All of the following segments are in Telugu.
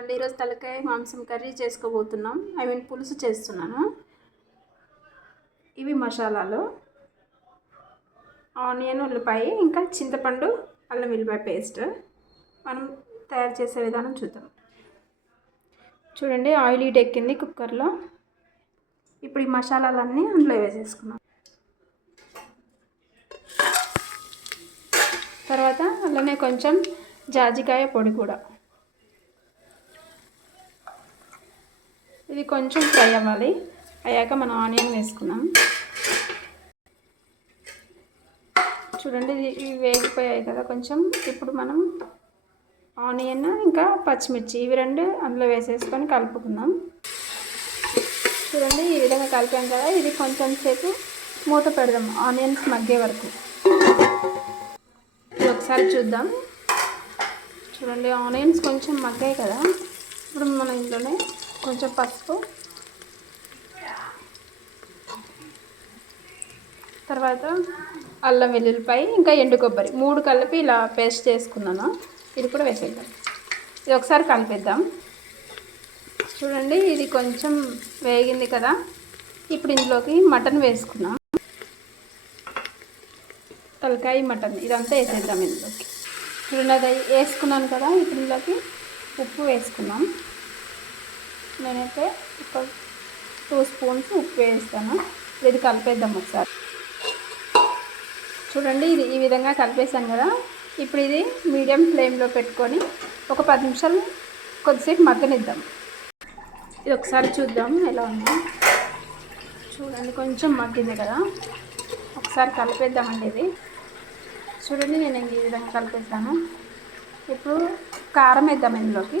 అండి ఈరోజు తలకాయ మాంసం కర్రీ చేసుకోబోతున్నాం. పులుసు చేస్తున్నాను. ఇవి మసాలాలు: ఆనియన్, ఉల్లిపాయ, ఇంకా చింతపండు, అల్లం వెల్లిపాయ పేస్ట్. మనం తయారు చేసే విధానం చూద్దాం. చూడండి, ఆయిల్ హీట్ ఎక్కింది కుక్కర్లో. ఇప్పుడు ఈ మసాలాలన్నీ అందులో వేసేసుకున్నాం. తర్వాత అలానే కొంచెం జాజికాయ పొడి కూడా. ఇది కొంచెం ఫ్రై అవ్వాలి. అయ్యాక మనం ఆనియన్ వేసుకున్నాం. చూడండి, ఇవి వేగిపోయాయి కదా కొంచెం. ఇప్పుడు మనం ఆనియన్ ఇంకా పచ్చిమిర్చి ఇవి రెండు అందులో వేసేసుకొని కలుపుకుందాం. చూడండి, ఈ విధంగా కలిపాం కదా. ఇది కొంచెం సేపు మూత పెడదాం ఆనియన్స్ మగ్గే వరకు. ఇది ఒకసారి చూద్దాం. చూడండి, ఆనియన్స్ కొంచెం మగ్గాయి కదా. ఇప్పుడు మనం ఇందులోనే కొంచెం పసుపు, తర్వాత అల్లం వెల్లుల్లిపాయ, ఇంకా ఎండు కొబ్బరి 3 కలిపి ఇలా పేస్ట్ చేసుకున్నాను. ఇది కూడా వేసేద్దాం. ఇది ఒకసారి కలిపేద్దాం. చూడండి, ఇది కొంచెం వేగింది కదా. ఇప్పుడు ఇందులోకి మటన్ వేసుకున్నాం. తలకాయ మటన్ ఇదంతా వేసేద్దాం ఇందులోకి. చూడండి, అది వేసుకున్నాను కదా. ఇప్పుడు ఇందులోకి ఉప్పు వేసుకున్నాం. నేనైతే ఒక 2 స్పూన్స్ ఉప్పు వేస్తాను. ఇది కలిపేద్దాం ఒకసారి. చూడండి, ఇది ఈ విధంగా కలిపేసాం కదా. ఇప్పుడు ఇది మీడియం ఫ్లేమ్లో పెట్టుకొని ఒక 10 నిమిషాలు కొద్దిసేపు మగ్గనిద్దాం. ఇది ఒకసారి చూద్దాం ఎలా ఉందో. చూడండి, కొంచెం మగ్గింది కదా. ఒకసారి కలిపేద్దామండి ఇది. చూడండి, నేను ఈ విధంగా కలిపేస్తాను. ఇప్పుడు కారం వేద్దాం ఇందులోకి.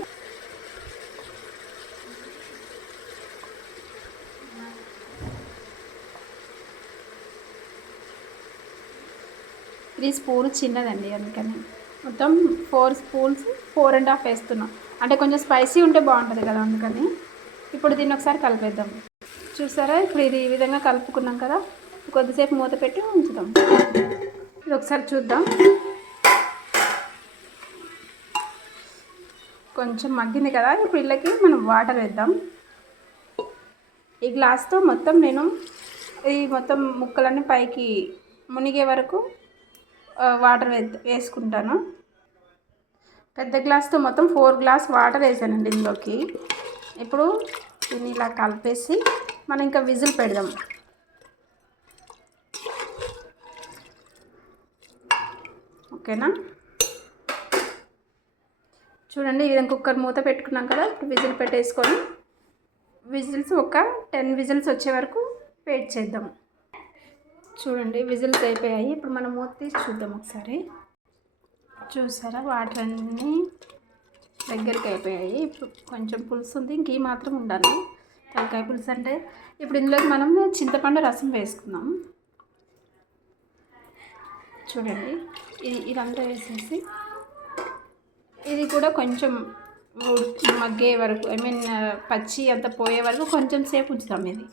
ఈ స్పూన్ చిన్నదండి, అందుకని మొత్తం 4 స్పూన్స్ 4.5 వేస్తున్నాం. అంటే కొంచెం స్పైసీ ఉంటే బాగుంటుంది కదా, అందుకని. ఇప్పుడు దీన్ని ఒకసారి కలిపేద్దాం. చూసారా, ఇప్పుడు ఇది ఈ విధంగా కలుపుకున్నాం కదా. కొద్దిసేపు మూత పెట్టి ఉంచుదాం. ఇది ఒకసారి చూద్దాం. కొంచెం మగ్గింది కదా. ఇప్పుడు ఇళ్ళకి మనం వాటర్ వేద్దాం. ఈ గ్లాస్తో మొత్తం నేను ఈ మొత్తం ముక్కలన్నీ పైకి మునిగే వరకు వాటర్ వేసుకుంటాను. పెద్ద గ్లాస్తో మొత్తం 4 గ్లాస్ వాటర్ వేసానండి ఇందులోకి. ఇప్పుడు దీన్ని ఇలా కలిపేసి మనం ఇంకా విజిల్ పెడదాం. ఓకేనా? చూడండి, ఈ విధంగా కుక్కర్ మూత పెట్టుకున్నాం కదా. ఇప్పుడు విజిల్ పెట్టేసుకొని విజిల్స్ ఒక 10 విజిల్స్ వచ్చే వరకు వెయిట్ చేద్దాం. చూడండి, విజిల్స్ అయిపోయాయి. ఇప్పుడు మనం మూత తీసి చూద్దాం ఒకసారి. చూసారా, వాటర్ అన్నీ దగ్గరికి అయిపోయాయి. ఇప్పుడు కొంచెం పులుసు ఉంది, ఇంక ఈ మాత్రం ఉండాలి తలకాయ పులుసు అంటే. ఇప్పుడు ఇందులోకి మనం చింతపండు రసం వేసుకుందాం. చూడండి, ఇదంతా వేసేసి ఇది కూడా కొంచెం మగ్గే వరకు, పచ్చి అంతా పోయే వరకు కొంచెం సేపు ఉంచుతాం. ఇది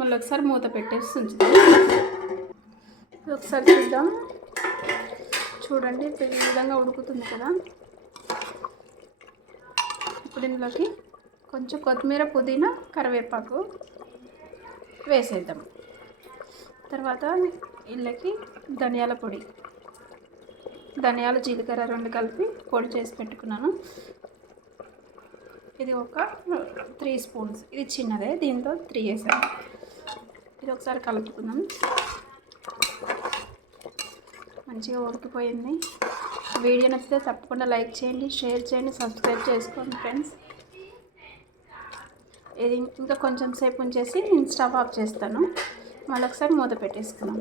మళ్ళీ ఒకసారి మూత పెట్టేసి ఉంచుతాం. ఒకసారి చూద్దాం. చూడండి, ఈ విధంగా ఉడుకుతుంది కదా. ఇప్పుడు ఇందులోకి కొంచెం కొత్తిమీర, పుదీనా, కరివేపాకు వేసేద్దాం. తర్వాత ఇళ్ళకి ధనియాల పొడి, ధనియాలు, జీలకర్ర 2 కలిపి పొడి చేసి పెట్టుకున్నాను. ఇది ఒక 3 స్పూన్స్. ఇది చిన్నదే, దీంతో 3 వేసాను. ఇది ఒకసారి కలుపుకుందాం. మంచిగా ఉడికిపోయింది. వీడియో నచ్చితే తప్పకుండా లైక్ చేయండి, షేర్ చేయండి, సబ్స్క్రైబ్ చేసుకోండి ఫ్రెండ్స్. ఇది ఇంకా కొంచెం సేపు ఉంచేసి నేను స్టవ్ ఆఫ్ చేస్తాను. మళ్ళీ ఒకసారి మూత పెట్టేసుకున్నాం.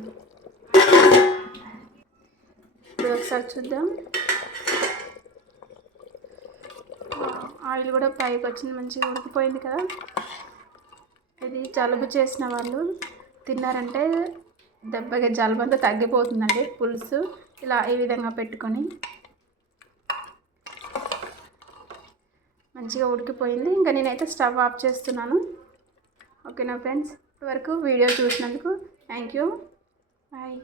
ఇప్పుడు ఒకసారి చూద్దాం. ఆయిల్ కూడా పైకి వచ్చింది, మంచిగా ఉడికిపోయింది కదా. ఇది జలుబు చేసిన వాళ్ళు తిన్నారంటే దెబ్బగా జలుబు అంతా తగ్గిపోతుందండి. పులుసు ఇలా ఈ విధంగా పెట్టుకొని మంచిగా ఉడికిపోయింది. ఇంకా నేనైతే స్టవ్ ఆఫ్ చేస్తున్నాను. ఓకేనా ఫ్రెండ్స్, ఇప్పటివరకు వీడియో చూసినందుకు థ్యాంక్ యూ. బాయ్.